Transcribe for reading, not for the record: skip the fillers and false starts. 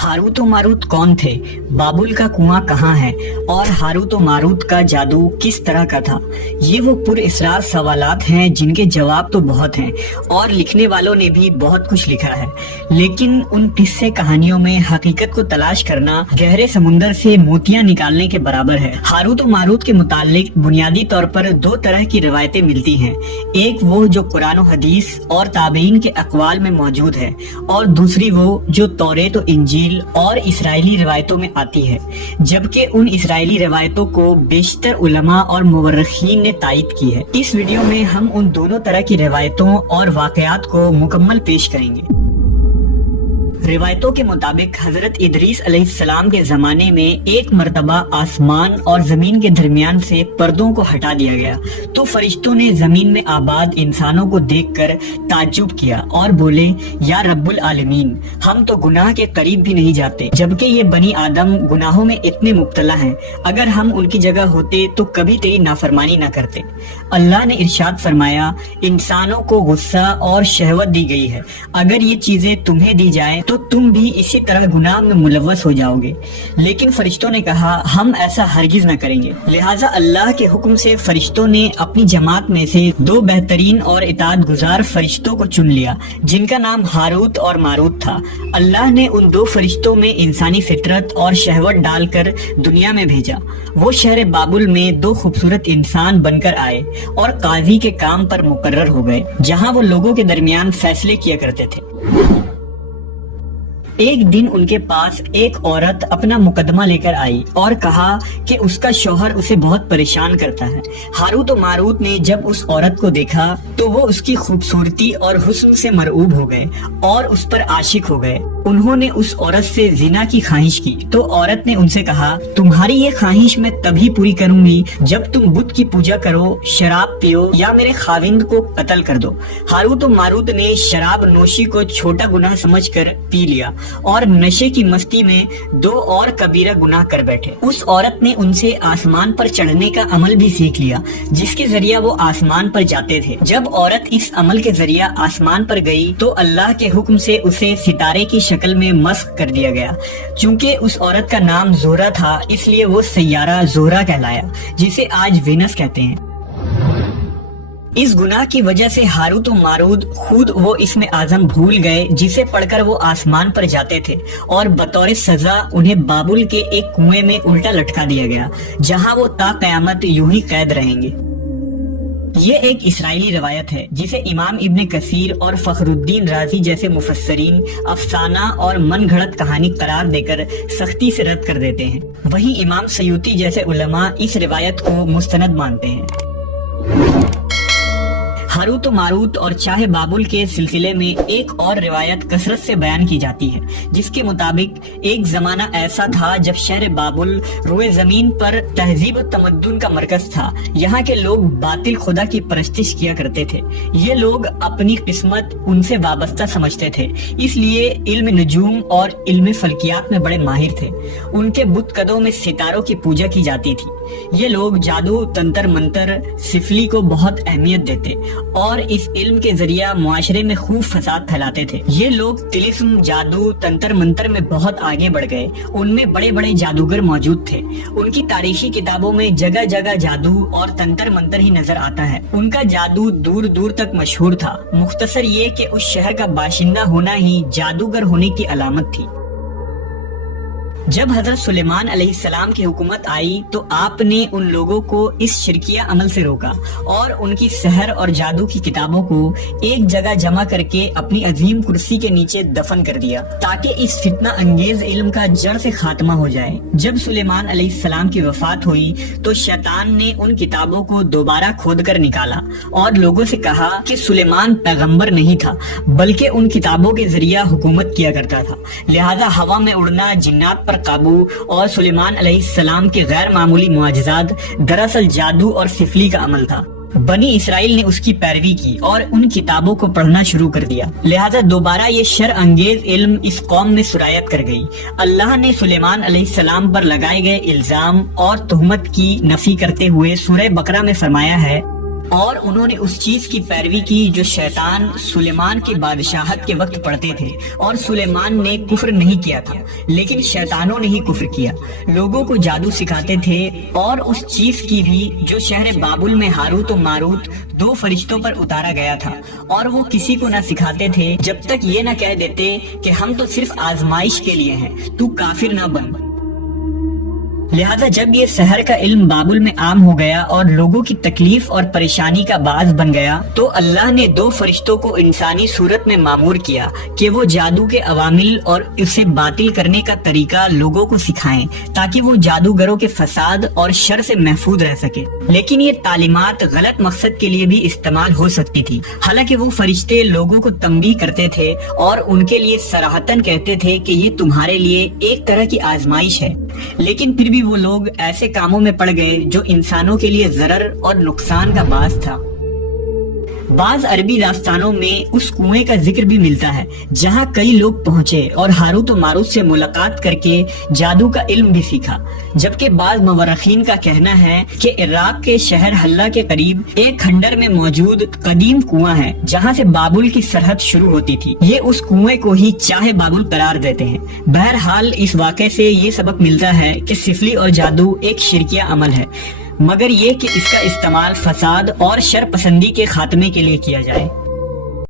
Harut और Marut कौन थे, बाबुल का कुआं कहाँ है और हारूत और मारूत का जादू किस तरह का था। ये वो पुरअसरार सवालात हैं जिनके जवाब तो बहुत हैं और लिखने वालों ने भी बहुत कुछ लिखा है, लेकिन उन किस्से कहानियों में हकीकत को तलाश करना गहरे समुंदर से मोतियां निकालने के बराबर है। हारूत और मारूत के मुतालिक बुनियादी तौर पर दो तरह की रिवायतें मिलती हैं, एक वो जो कुरान और हदीस और ताबीन के अक़वाल में मौजूद है और दूसरी वो जो तौरेत और इंजील और इस्राएली रिवायतों में आती है, जबकि उन इस्राएली रिवायतों को बेशतर उलमा और मुवर्रिखीन ने तायद की है। इस वीडियो में हम उन दोनों तरह की रिवायतों और वाक़यात को मुकम्मल पेश करेंगे। रिवायतों के मुताबिक हजरत इदरीस अलैहिस्सलाम के जमाने में एक मर्तबा आसमान और जमीन के दरमियान से पर्दों को हटा दिया गया तो फरिश्तों ने जमीन में आबाद इंसानों को देखकर ताज्जुब किया और बोले, या रब्बुल आलमीन, हम तो गुनाह के करीब भी नहीं जाते, जबकि ये बनी आदम गुनाहों में इतने मुब्तला हैं। अगर हम उनकी जगह होते तो कभी तेरी नाफरमानी न करते। अल्लाह ने इरशाद फरमाया, इंसानों को गुस्सा और शहवत दी गई है, अगर ये चीजें तुम्हें दी जाए तो तुम भी इसी तरह गुनाह में मुलव्वस हो जाओगे। लेकिन फरिश्तों ने कहा, हम ऐसा हरगिज न करेंगे। लिहाजा अल्लाह के हुक्म से फरिश्तों ने अपनी जमात में से दो बेहतरीन और इताअत गुजार फरिश्तों को चुन लिया, जिनका नाम हारूत और मारूत था। अल्लाह ने उन दो फरिश्तों में इंसानी फितरत और शहवत डालकर दुनिया में भेजा। वो शहर बाबुल में दो खूबसूरत इंसान बनकर आए और काजी के काम पर मुकर्रर हो गए, जहाँ वो लोगों के दरमियान फैसले किया करते थे। एक दिन उनके पास एक औरत अपना मुकदमा लेकर आई और कहा कि उसका शौहर उसे बहुत परेशान करता है। हारूत और मारूत ने जब उस औरत को देखा तो वो उसकी खूबसूरती और हुस्न से मरऊब हो गए और उस पर आशिक हो गए। उन्होंने उस औरत से जिना की ख्वाहिश की तो औरत ने उनसे कहा, तुम्हारी ये ख्वाहिश मैं तभी पूरी करूंगी जब तुम बुत की पूजा करो, शराब पियो या मेरे खाविंद को कत्ल कर दो। हारूत और मारूत ने शराब नोशी को छोटा गुनाह समझकर पी लिया और नशे की मस्ती में दो और कबीरा गुनाह कर बैठे। उस औरत ने उनसे आसमान पर चढ़ने का अमल भी सीख लिया, जिसके जरिए वो आसमान पर जाते थे। जब औरत इस अमल के जरिए आसमान पर गई तो अल्लाह के हुक्म से उसे सितारे की शक्ल में मस्क कर दिया गया। चूंकि उस औरत का नाम जोहरा था, इसलिए वो सैयारा जोहरा कहलाया, जिसे आज वेनस कहते हैं। इस गुनाह की वजह से हारूत और मारूत खुद वो इसमें आजम भूल गए जिसे पढ़कर वो आसमान पर जाते थे और बतौर सजा उन्हें बाबुल के एक कुएं में उल्टा लटका दिया गया, जहां वो ता कयामत यूं ही कैद रहेंगे। ये एक इस्राएली रवायत है जिसे इमाम इब्ने कसीर और फखरुद्दीन राजी जैसे मुफस्सरीन अफसाना और मन घड़त कहानी करार देकर सख्ती से रद्द कर देते हैं। वहीं इमाम सयूती जैसे उलमा इस रिवायत को मुस्तनद मानते हैं। हारूत और मारूत और चाहे बाबुल के सिलसिले में एक और रिवायत कसरत से बयान की जाती है, जिसके मुताबिक एक जमाना ऐसा था जब शहर बाबुल रोए जमीन पर तहजीब और तमद्दुन का मरकज था। यहाँ के लोग बातिल खुदा की परस्तिश किया करते थे। ये लोग अपनी किस्मत उनसे वाबस्ता समझते थे, इसलिए इल्म नजूम और इल्म फल्कियात में बड़े माहिर थे। उनके बुत कदों में सितारों की पूजा की जाती थी। ये लोग जादू, तंत्र मंत्र, सिफली को बहुत अहमियत देते और इस इल्म के जरिए मुआशरे में खूब फसाद फैलाते थे। ये लोग तिलिस्म, जादू, तंत्र मंत्र में बहुत आगे बढ़ गए। उनमें बड़े बड़े जादूगर मौजूद थे। उनकी तारीखी किताबों में जगह जगह जादू और तंत्र मंत्र ही नजर आता है। उनका जादू दूर दूर तक मशहूर था। मुख्तसर ये कि उस शहर का बाशिंदा होना ही जादूगर होने की अलामत थी। जब हजरत सुलेमान अलैहिस्सलाम की हुकूमत आई तो आपने उन लोगों को इस शिरकिया अमल से रोका और उनकी सहर और जादू की किताबों को एक जगह जमा करके अपनी अजीम कुर्सी के नीचे दफन कर दिया, ताकि इस फितना अंगेज इल्म का जड़ से खात्मा हो जाए। जब सुलेमान अलैहिस्सलाम की वफात हुई तो शैतान ने उन किताबों को दोबारा खोद कर निकाला और लोगों से कहा कि सुलेमान पैगंबर नहीं था, बल्कि उन किताबों के जरिए हुकूमत किया करता था। लिहाजा हवा में उड़ना, जिन्नात पर काबू और सुलेमान अलैहिस्सलाम के गैर मामूली मुआजिज़ात दरअसल जादू और सिफली का अमल था। बनी इसराइल ने उसकी पैरवी की और उन किताबों को पढ़ना शुरू कर दिया। लिहाजा दोबारा ये शर अंगेज इल्म इस कौम में सुरायत कर गई। अल्लाह ने सुलेमान अलैहिस्सलाम पर लगाए गए इल्जाम और तुहमत की नफी करते हुए सूरह बकरा में फरमाया है, اور انہوں نے اس چیز کی پیروی کی جو شیطان سلیمان کی بادشاہت کے وقت پڑھتے تھے، اور سلیمان نے کفر نہیں کیا تھا لیکن شیطانوں نے ہی کفر کیا۔ لوگوں کو جادو سکھاتے تھے اور اس چیز کی بھی جو شہر بابل میں ہاروت و ماروت 2 فرشتوں پر اتارا گیا تھا، اور وہ کسی کو نہ سکھاتے تھے جب تک یہ نہ کہہ دیتے کہ ہم تو صرف آزمائش کے لیے ہیں، تو کافر نہ بن۔ لہذا جب یہ سحر کا علم بابل میں عام ہو گیا اور لوگوں کی تکلیف اور پریشانی کا باعث بن گیا، تو اللہ نے 2 فرشتوں کو انسانی صورت میں مامور کیا کہ وہ جادو کے عوامل اور اسے باطل کرنے کا طریقہ لوگوں کو سکھائیں تاکہ وہ جادوگروں کے فساد اور شر سے محفوظ رہ سکے۔ لیکن یہ تعلیمات غلط مقصد کے لیے بھی استعمال ہو سکتی تھی۔ حالانکہ وہ فرشتے لوگوں کو تنبیہ کرتے تھے اور ان کے لیے صراحتاً کہتے تھے کہ یہ تمہارے لیے ایک طرح کی آزمائش ہے، لیکن پھر بھی وہ لوگ ایسے کاموں میں پڑ گئے جو انسانوں کے لیے ضرر اور نقصان کا باعث تھا۔ بعض عربی داستانوں میں اس کنویں کا ذکر بھی ملتا ہے جہاں کئی لوگ پہنچے اور ہاروت و ماروت سے ملاقات کر کے جادو کا علم بھی سیکھا، جبکہ بعض مورخین کا کہنا ہے کہ عراق کے شہر حلہ کے قریب ایک کھنڈر میں موجود قدیم کنواں ہے جہاں سے بابل کی سرحد شروع ہوتی تھی۔ یہ اس کنویں کو ہی چاہے بابل قرار دیتے ہیں۔ بہرحال اس واقعے سے یہ سبق ملتا ہے کہ سفلی اور جادو ایک شرکیہ عمل ہے، مگر یہ کہ اس کا استعمال فساد اور شر پسندی کے خاتمے کے لیے کیا جائے۔